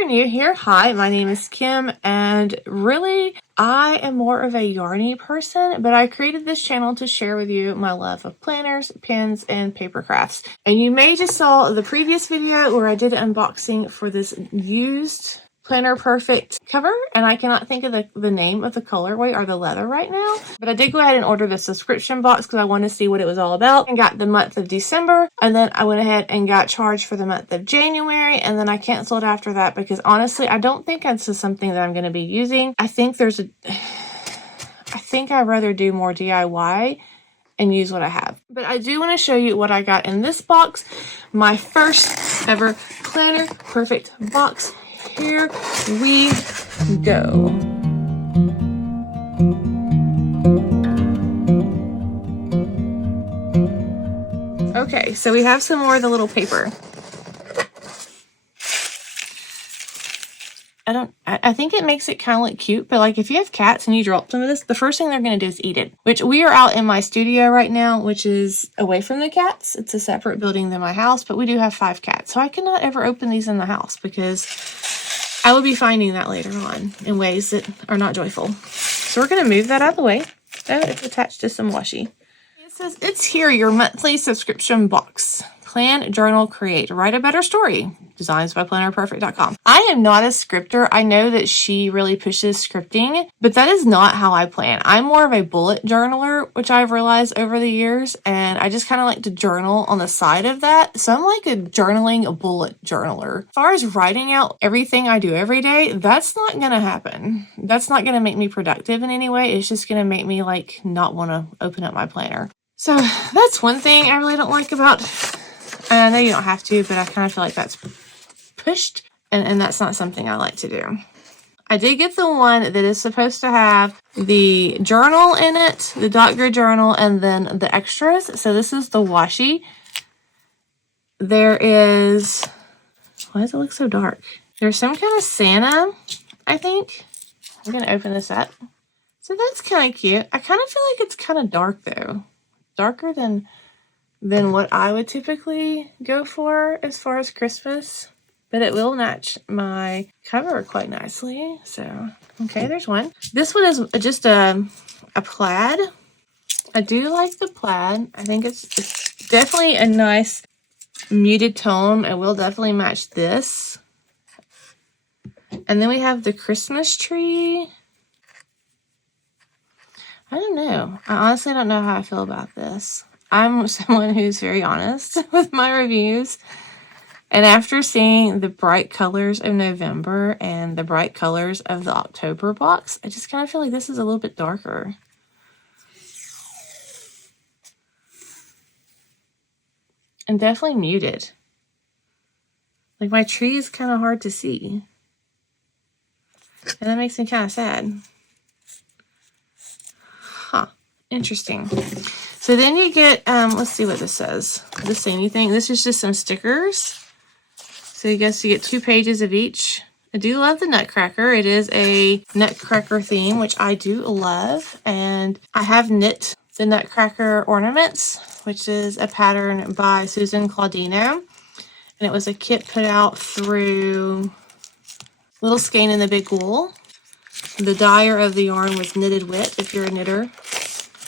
you're new here, hi, my name is Kim, and really, I am more of a yarny person, but I created this channel to share with you my love of planners, pens, and paper crafts. And you may just saw the previous video where I did an unboxing for this used Planner Perfect cover, and I cannot think of the name of the colorway or the leather right now, but I did go ahead and order the subscription box because I wanted to see what it was all about, and got the month of December, and then I went ahead and got charged for the month of January, and then I canceled after that because honestly I don't think this is something that I'm going to be using. I think I'd rather do more DIY and use what I have. But I do want to show you what I got in this box, my first ever Planner Perfect box. Here we go. Okay, so we have some more of the little paper. I think it makes it kind of look cute, but like if you have cats and you drop some of this, the first thing they're going to do is eat it. Which we are out in my studio right now, which is away from the cats. It's a separate building than my house, but we do have 5 cats. So I cannot ever open these in the house because I will be finding that later on in ways that are not joyful. So we're going to move that out of the way. Oh, it's attached to some washi. It says, it's here, your monthly subscription box. Plan, journal, create, write a better story. Designs by plannerperfect.com. I am not a scripter. I know that she really pushes scripting, but that is not how I plan. I'm more of a bullet journaler, which I've realized over the years, and I just kind of like to journal on the side of that. So I'm like a journaling bullet journaler. As far as writing out everything I do every day, that's not going to happen. That's not going to make me productive in any way. It's just going to make me like not want to open up my planner. So that's one thing I really don't like about. I know you don't have to, but I kind of feel like that's pushed, and that's not something I like to do. I did get the one that is supposed to have the journal in it, the dot grid journal, and then the extras. So this is the washi. There is, why does it look so dark? There's some kind of Santa, I think. I'm going to open this up. So that's kind of cute. I kind of feel like it's kind of dark though. Darker than what I would typically go for as far as Christmas. But it will match my cover quite nicely. So, okay, there's one. This one is just a plaid. I do like the plaid. I think it's definitely a nice muted tone. It will definitely match this. And then we have the Christmas tree. I don't know. I honestly don't know how I feel about this. I'm someone who's very honest with my reviews. And after seeing the bright colors of November and the bright colors of the October box, I just kind of feel like this is a little bit darker. And definitely muted. Like my tree is kind of hard to see. And that makes me kind of sad. Huh. Interesting. So then you get, let's see what this says. Does this say anything? This is just some stickers. So I guess you get 2 pages of each. I do love the Nutcracker. It is a Nutcracker theme, which I do love. And I have knit the Nutcracker ornaments, which is a pattern by Susan Claudino. And it was a kit put out through Little Skein and the Big Wool. The dyer of the yarn was Knitted Wit, if you're a knitter.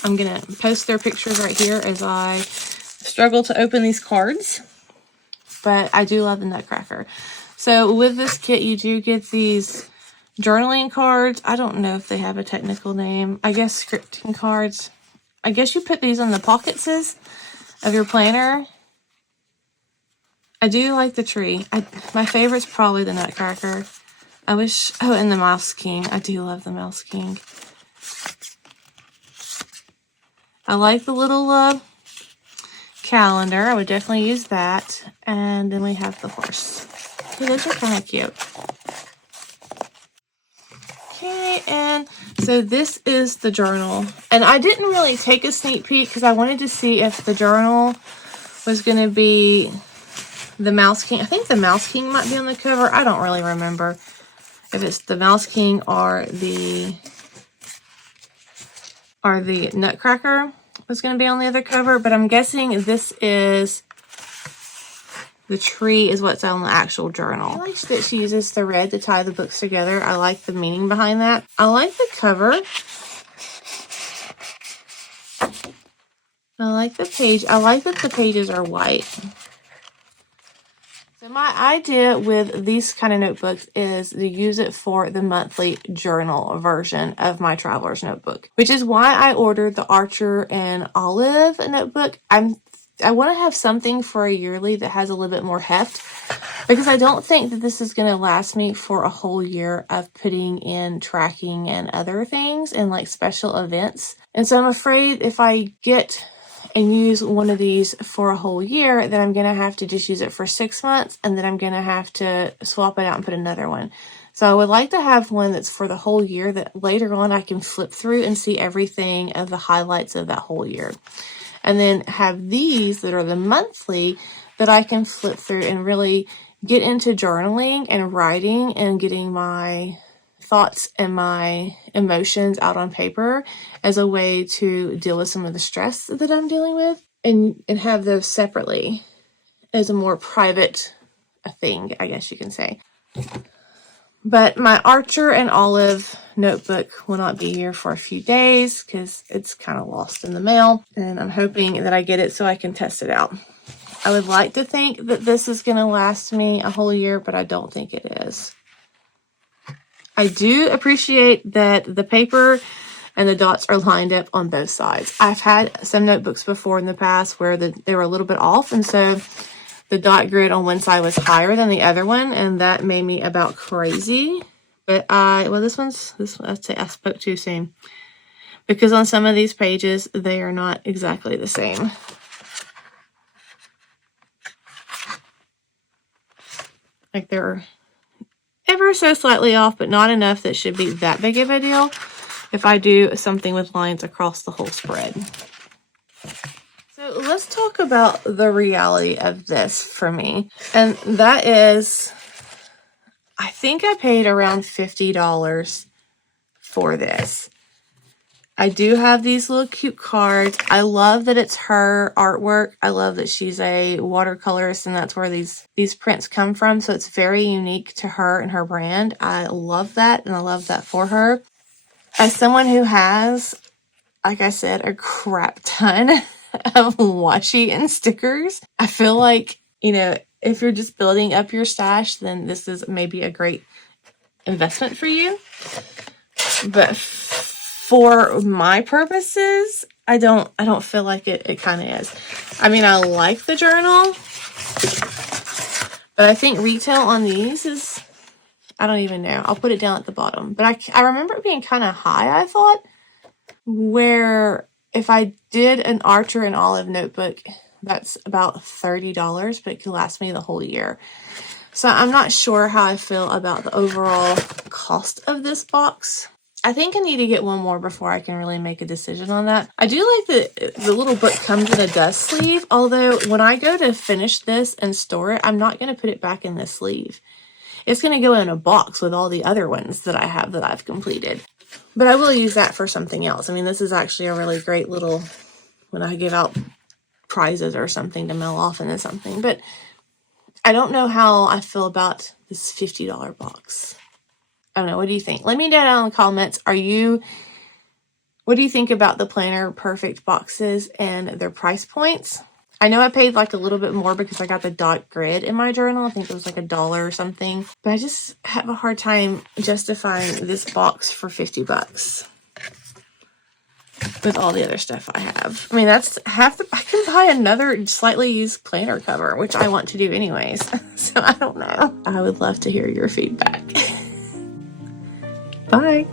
I'm going to post their pictures right here as I struggle to open these cards. But I do love the Nutcracker. So with this kit, you do get these journaling cards. I don't know if they have a technical name. I guess scripting cards. I guess you put these in the pockets of your planner. I do like the tree. My favorite's probably the Nutcracker. I wish, oh, and the Mouse King. I do love the Mouse King. I like the little calendar. I would definitely use that. And then we have the horse. Okay, those are kind of cute. Okay, and so this is the journal. And I didn't really take a sneak peek because I wanted to see if the journal was going to be the Mouse King. I think the Mouse King might be on the cover. I don't really remember if it's the Mouse King or the Nutcracker was going to be on the other cover, but I'm guessing this is the tree is what's on the actual journal. I like that she uses the red to tie the books together. I like the meaning behind that. I like the cover. I like the page. I like that the pages are white. So my idea with these kind of notebooks is to use it for the monthly journal version of my traveler's notebook, which is why I ordered the Archer and Olive notebook. I want to have something for a yearly that has a little bit more heft, because I don't think that this is going to last me for a whole year of putting in tracking and other things and like special events. And so I'm afraid if I get and use one of these for a whole year, then I'm going to have to just use it for 6 months, and then I'm going to have to swap it out and put another one. So I would like to have one that's for the whole year that later on I can flip through and see everything of the highlights of that whole year. And then have these that are the monthly that I can flip through and really get into journaling and writing and getting my thoughts and my emotions out on paper as a way to deal with some of the stress that I'm dealing with, and have those separately as a more private thing, I guess you can say. But my Archer and Olive notebook will not be here for a few days because it's kind of lost in the mail, and I'm hoping that I get it so I can test it out. I would like to think that this is going to last me a whole year, but I don't think it is. I do appreciate that the paper and the dots are lined up on both sides. I've had some notebooks before in the past where they were a little bit off, and so the dot grid on one side was higher than the other one, and that made me about crazy. But this one, I'd say I spoke too soon, because on some of these pages, they are not exactly the same. Like they're ever so slightly off, but not enough that should be that big of a deal if I do something with lines across the whole spread. So let's talk about the reality of this for me. And that is, I think I paid around $50 for this. I do have these little cute cards. I love that it's her artwork. I love that she's a watercolorist, and that's where these prints come from. So it's very unique to her and her brand. I love that, and I love that for her. As someone who has, like I said, a crap ton of washi and stickers, I feel like, if you're just building up your stash, then this is maybe a great investment for you. But for my purposes, I don't feel like it kind of is. I mean, I like the journal, but I think retail on these is, I don't even know. I'll put it down at the bottom. But I remember it being kind of high, I thought, where if I did an Archer and Olive notebook, that's about $30, but it could last me the whole year. So I'm not sure how I feel about the overall cost of this box. I think I need to get one more before I can really make a decision on that. I do like that the little book comes in a dust sleeve, although when I go to finish this and store it, I'm not going to put it back in the sleeve. It's going to go in a box with all the other ones that I have that I've completed. But I will use that for something else. I mean, this is actually a really great little, when I give out prizes or something to mail off into something. But I don't know how I feel about this $50 box. I don't know. What do you think? Let me know down in the comments. What do you think about the Planner Perfect boxes and their price points? I know I paid like a little bit more because I got the dot grid in my journal. I think it was like $1 or something. But I just have a hard time justifying this box for $50 with all the other stuff I have. I mean, that's half the, I can buy another slightly used planner cover, which I want to do anyways. So I don't know. I would love to hear your feedback. Bye.